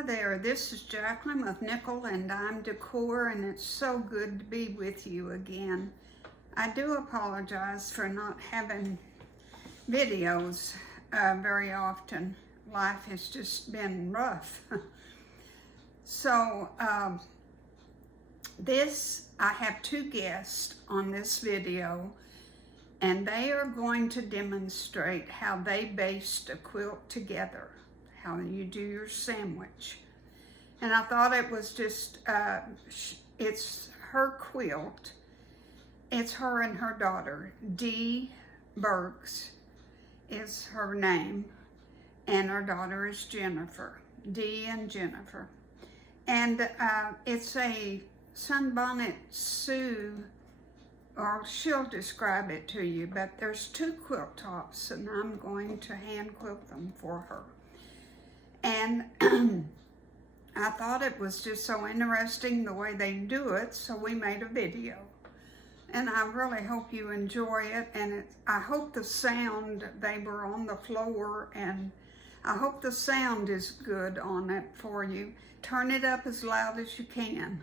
Hi there, this is Jacklyn with Nickel and Dime Decor, and it's so good to be with you again. I do apologize for not having videos very often. Life has just been rough. So I have two guests on this video, and they are going to demonstrate how they baste a quilt together, how you do your sandwich. And I thought it was just, it's her quilt. It's her and her daughter. Dee Burks is her name, and her daughter is Jennifer. Dee and Jennifer. And it's a Sunbonnet Sue, or she'll describe it to you, but there's two quilt tops, and I'm going to hand quilt them for her. And I thought it was just so interesting the way they do it, so we made a video. And I really hope you enjoy it, and I hope the sound, they were on the floor, and I hope the sound is good on it for you. Turn it up as loud as you can.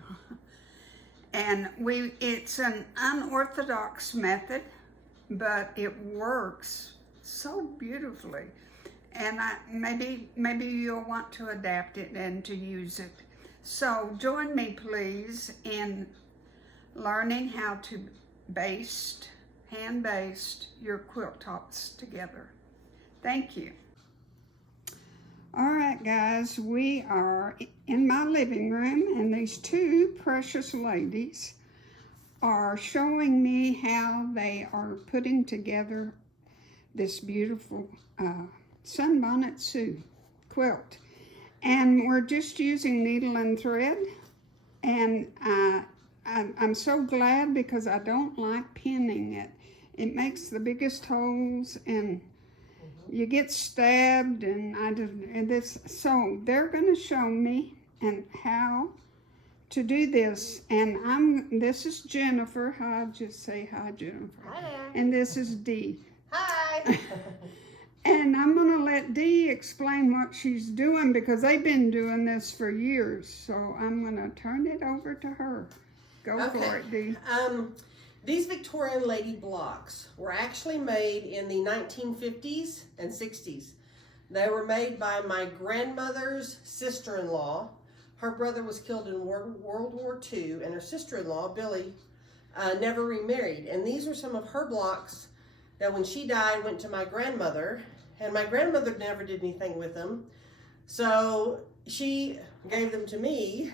And it's an unorthodox method, but it works so beautifully. And maybe you'll want to adapt it and to use it. So join me, please, in learning how to hand baste your quilt tops together. Thank you. All right, guys, we are in my living room, and these two precious ladies are showing me how they are putting together this beautiful Sunbonnet Sue quilt. And we're just using needle and thread, and I'm so glad because I don't like pinning it. It makes the biggest holes, and you get stabbed, so they're going to show me and how to do this. And this is Jennifer. I'll just say hi, Jennifer. Hi. And this is Dee. Hi. And I'm going to let Dee explain what she's doing because they've been doing this for years. So I'm going to turn it over to her. Go for it, Dee. These Victorian Lady blocks were actually made in the 1950s and 60s. They were made by my grandmother's sister-in-law. Her brother was killed in World War II, and her sister-in-law, Billy, never remarried. And these are some of her blocks that when she died went to my grandmother, and my grandmother never did anything with them. So she gave them to me,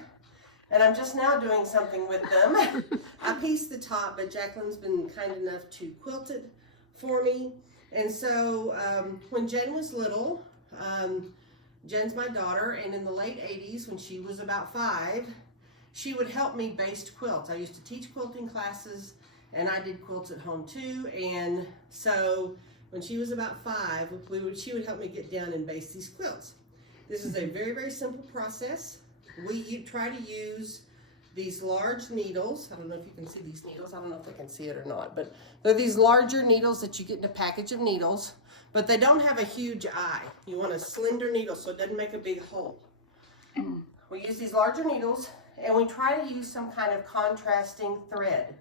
and I'm just now doing something with them. I pieced the top, but Jacklyn's been kind enough to quilt it for me. And so when Jen was little, Jen's my daughter, and in the late 80s, when she was about 5, she would help me baste quilts. I used to teach quilting classes, and I did quilts at home too. And so when she was about 5, she would help me get down and baste these quilts. This is a very, very simple process. We try to use these large needles. I don't know if you can see these needles. I don't know if I can see it or not, but they're these larger needles that you get in a package of needles, but they don't have a huge eye. You want a slender needle so it doesn't make a big hole. We use these larger needles, and we try to use some kind of contrasting thread.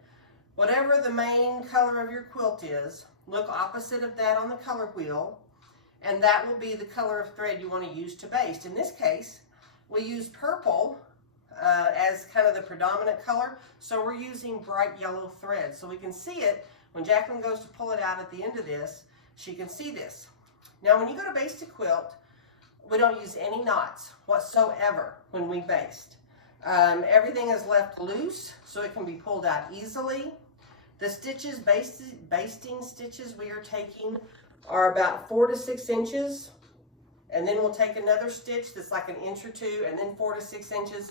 Whatever the main color of your quilt is, look opposite of that on the color wheel, and that will be the color of thread you want to use to baste. In this case, we use purple as kind of the predominant color, so we're using bright yellow thread. So we can see it when Jacklyn goes to pull it out at the end of this, she can see this. Now when you go to baste a quilt, we don't use any knots whatsoever when we baste. Everything is left loose so it can be pulled out easily. The stitches, basting stitches we are taking are about 4 to 6 inches. And then we'll take another stitch that's like 1 inch or 2, and then 4 to 6 inches.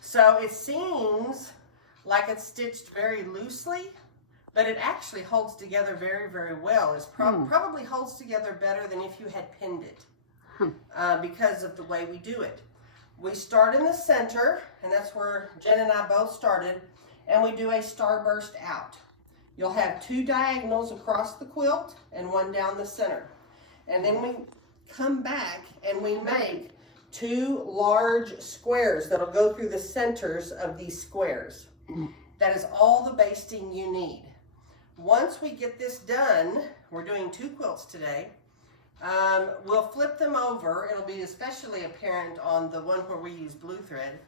So it seems like it's stitched very loosely, but it actually holds together very, very well. It probably holds together better than if you had pinned it because of the way we do it. We start in the center, and that's where Jen and I both started, and we do a starburst out. You'll have 2 diagonals across the quilt and 1 down the center. And then we come back and we make 2 large squares that'll go through the centers of these squares. That is all the basting you need. Once we get this done, we're doing 2 quilts today, we'll flip them over. It'll be especially apparent on the one where we use blue thread,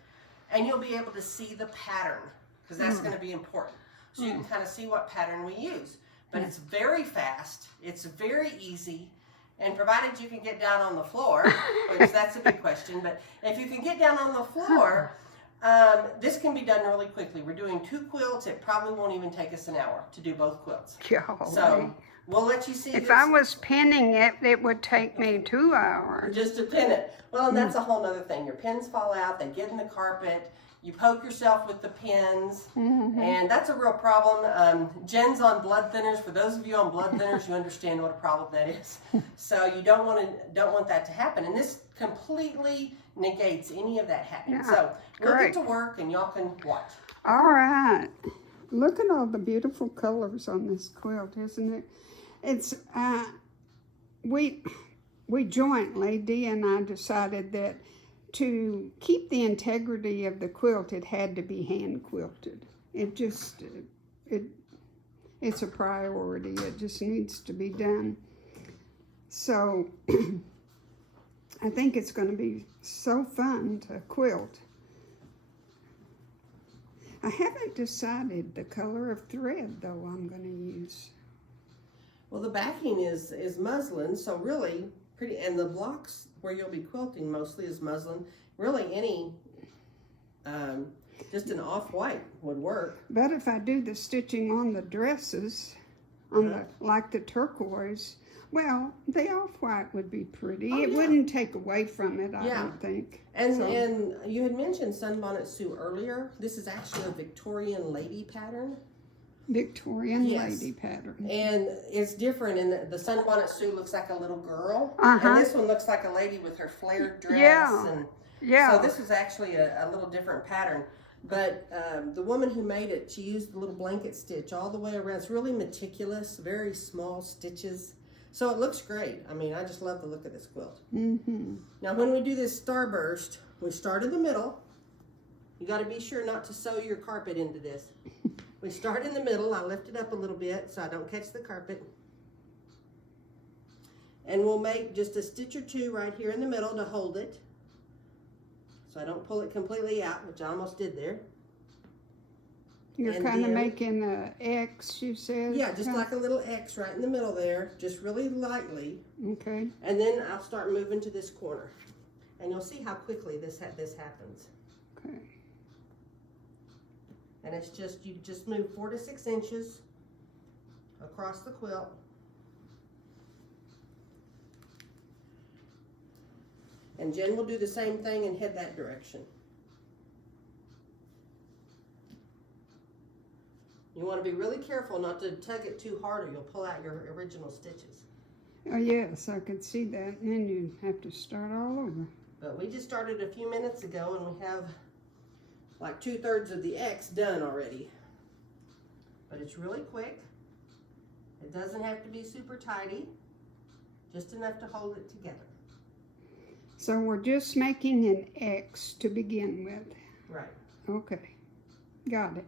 and you'll be able to see the pattern, because that's going to be important. So you can kind of see what pattern we use. But it's very fast, it's very easy, and provided you can get down on the floor, which that's a big question, but if you can get down on the floor, this can be done really quickly. We're doing 2 quilts. It probably won't even take us an hour to do both quilts. Golly. So we'll let you see If this. I was pinning it, it would take me 2 hours. Just to pin it. Well, and that's a whole other thing. Your pins fall out, they get in the carpet, you poke yourself with the pins, and that's a real problem. Jen's on blood thinners. For those of you on blood thinners, you understand what a problem that is. So you don't want that to happen. And this completely negates any of that happening. Yeah, So we'll great. get to work and y'all can watch. All right. Look at all the beautiful colors on this quilt, isn't it? It's, we jointly, Dee and I decided that to keep the integrity of the quilt, it had to be hand quilted. It just, it's a priority. It just needs to be done. So I think it's going to be so fun to quilt. I haven't decided the color of thread, though, I'm going to use. Well, the backing is muslin, so really pretty, and the blocks where you'll be quilting mostly is muslin. Really any, just an off-white would work. But if I do the stitching on the dresses, on the like the turquoise, well, the off-white would be pretty. It wouldn't take away from it, I don't think. And you had mentioned Sunbonnet Sue earlier. This is actually a Victorian Lady pattern. Victorian Lady pattern. And it's different in the Sunbonnet Sue looks like a little girl. And this one looks like a lady with her flared dress. So this is actually a little different pattern. But the woman who made it, she used the little blanket stitch all the way around. It's really meticulous, very small stitches. So it looks great. I mean, I just love the look of this quilt. Now, when we do this starburst, we start in the middle. You got to be sure not to sew your carpet into this. We start in the middle. I lift it up a little bit so I don't catch the carpet. And we'll make just a stitch or 2 right here in the middle to hold it, so I don't pull it completely out, which I almost did there. You're kind of making an X, you said? Yeah, just like a little X right in the middle there, just really lightly. Okay. And then I'll start moving to this corner. And you'll see how quickly this happens. Okay. And it's just, you just move 4 to 6 inches across the quilt. And Jen will do the same thing and head that direction. You want to be really careful not to tug it too hard or you'll pull out your original stitches. Oh yes, I could see that. And then you have to start all over. But we just started a few minutes ago and we have like 2/3 of the X done already. But it's really quick. It doesn't have to be super tidy, just enough to hold it together. So we're just making an X to begin with. Right. Okay, got it.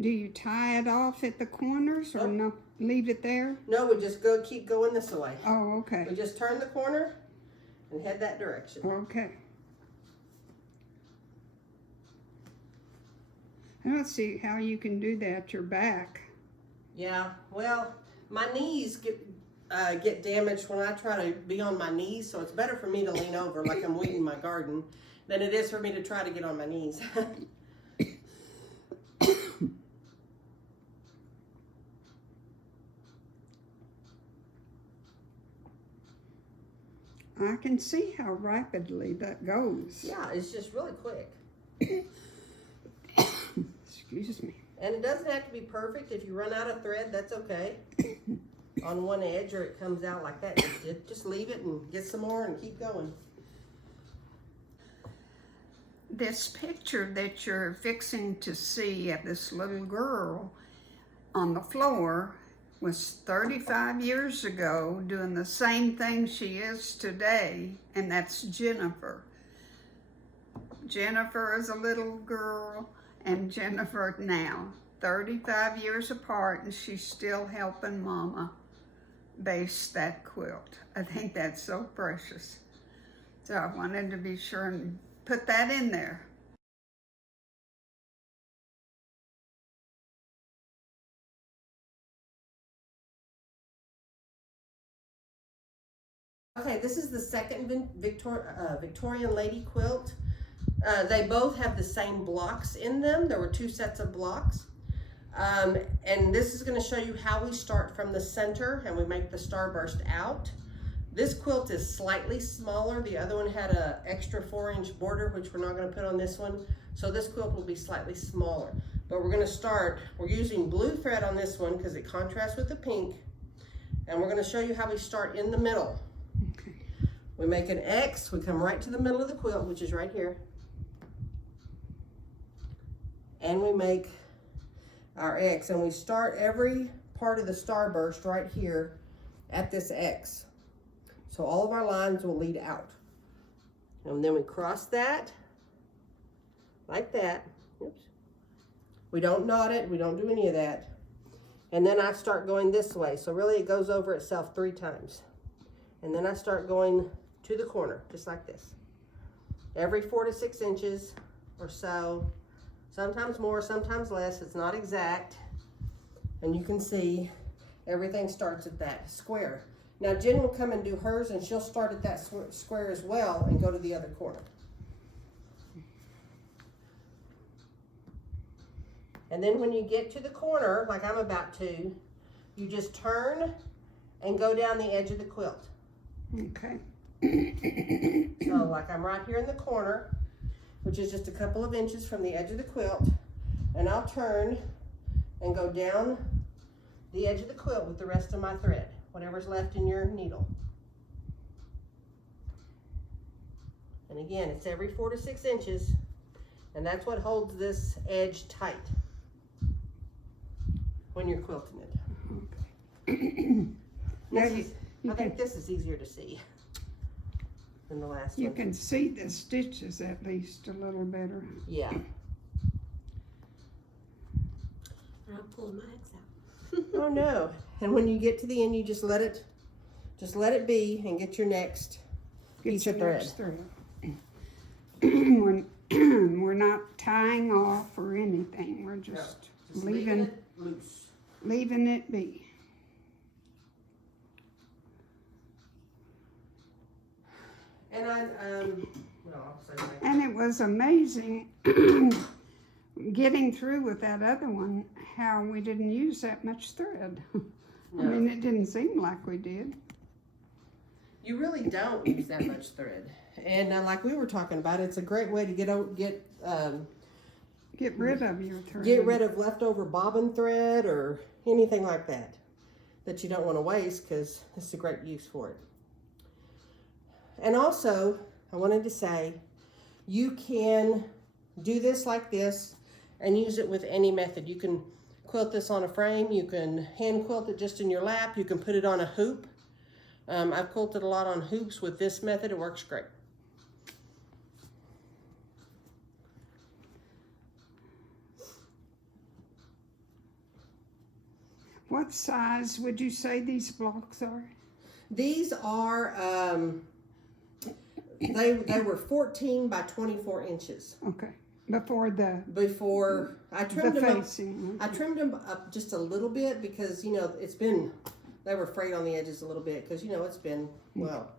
Do you tie it off at the corners or no? Leave it there? No, we just keep going this way. Oh, okay. We just turn the corner and head that direction. Okay. I don't see how you can do that. Your back. Yeah, well, my knees get damaged when I try to be on my knees, so it's better for me to lean over like I'm weeding my garden than it is for me to try to get on my knees. I can see how rapidly that goes. Yeah, it's just really quick. Excuse me. And it doesn't have to be perfect. If you run out of thread, that's okay. On one edge or it comes out like that, just leave it and get some more and keep going. This picture that you're fixing to see of this little girl on the floor was 35 years ago doing the same thing she is today, and that's Jennifer. Jennifer is a little girl, and Jennifer now, 35 years apart, and she's still helping Mama baste that quilt. I think that's so precious. So I wanted to be sure and put that in there. Okay, this is the second Victorian Lady Quilt. They both have the same blocks in them. There were 2 sets of blocks. And this is going to show you how we start from the center and we make the starburst out. This quilt is slightly smaller. The other one had an extra 4-inch border, which we're not going to put on this one. So this quilt will be slightly smaller. But we're going to start, we're using blue thread on this one because it contrasts with the pink. And we're going to show you how we start in the middle. Okay. We make an X, we come right to the middle of the quilt, which is right here. And we make our X, and we start every part of the starburst right here at this X. So all of our lines will lead out. And then we cross that, like that. Oops. We don't knot it, we don't do any of that. And then I start going this way. So really it goes over itself 3 times. And then I start going to the corner, just like this. Every 4 to 6 inches or so. Sometimes more, sometimes less. It's not exact. And you can see everything starts at that square. Now Jen will come and do hers, and she'll start at that square as well and go to the other corner. And then when you get to the corner, like I'm about to, you just turn and go down the edge of the quilt. Okay. So like I'm right here in the corner, which is just a couple of inches from the edge of the quilt, and I'll turn and go down the edge of the quilt with the rest of my thread, whatever's left in your needle. And again, it's every 4 to 6 inches, and that's what holds this edge tight when you're quilting it. Okay. I think this is easier to see than the last one. You can see the stitches at least a little better. Yeah. I'm pulling my X out. Oh no. And when you get to the end, you just let it be and get your next piece of thread. We're not tying off or anything. We're just leaving it loose. Leaving it be. And And it was amazing getting through with that other one, how we didn't use that much thread. No. I mean, it didn't seem like we did. You really don't use that much thread. And like we were talking about, it's a great way to get rid of your thread. Get rid of leftover bobbin thread or anything like that you don't want to waste, because it's a great use for it. And also, I wanted to say, you can do this like this and use it with any method. You can quilt this on a frame, you can hand quilt it just in your lap, you can put it on a hoop. I've quilted a lot on hoops with this method. It works great. What size would you say these blocks are? These are, they were 14 by 24 inches. Okay. Before I trimmed them facing. up. I trimmed them up just a little bit because, you know, they were frayed on the edges a little bit because, you know, it's been, well,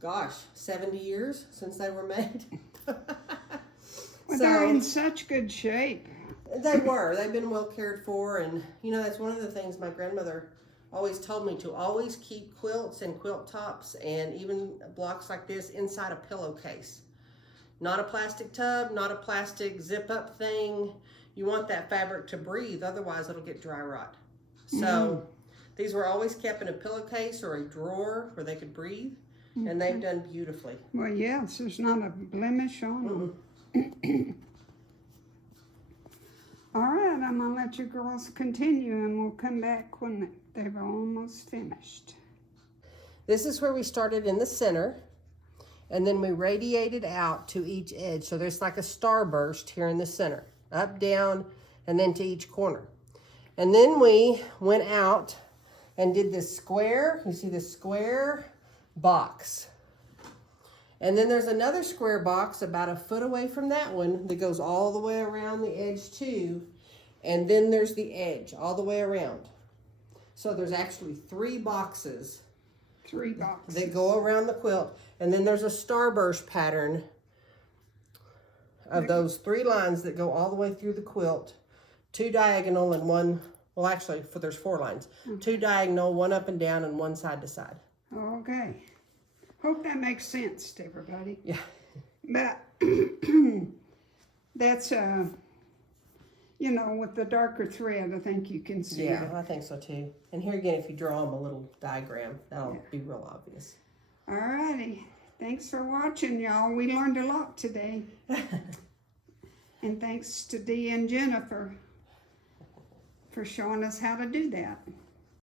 gosh, 70 years since they were made. Well, they're in such good shape. They've been well cared for, and, you know, that's one of the things my grandmother always told me, to always keep quilts and quilt tops and even blocks like this inside a pillowcase. Not a plastic tub, not a plastic zip-up thing. You want that fabric to breathe, otherwise it'll get dry rot. So these were always kept in a pillowcase or a drawer where they could breathe, and they've done beautifully. Well, yes, there's not a blemish on them. All right, I'm gonna let you girls continue and we'll come back when they've almost finished. This is where we started in the center, and then we radiated out to each edge. So there's like a starburst here in the center, up, down, and then to each corner. And then we went out and did this square, you see this square box. And then there's another square box about a foot away from that one that goes all the way around the edge too. And then there's the edge all the way around. So there's actually 3 boxes. 3 boxes. That go around the quilt. And then there's a starburst pattern of those 3 lines that go all the way through the quilt. 2 diagonal and 1, well actually there's 4 lines. 2 diagonal, 1 up and down, and 1 side to side. Okay. Hope that makes sense to everybody. Yeah. But that's, you know, with the darker thread, I think you can see Yeah, it. I think so too. And here again, if you draw them a little diagram, that'll be real obvious. All righty. Thanks for watching, y'all. We learned a lot today. And thanks to Dee and Jennifer for showing us how to do that.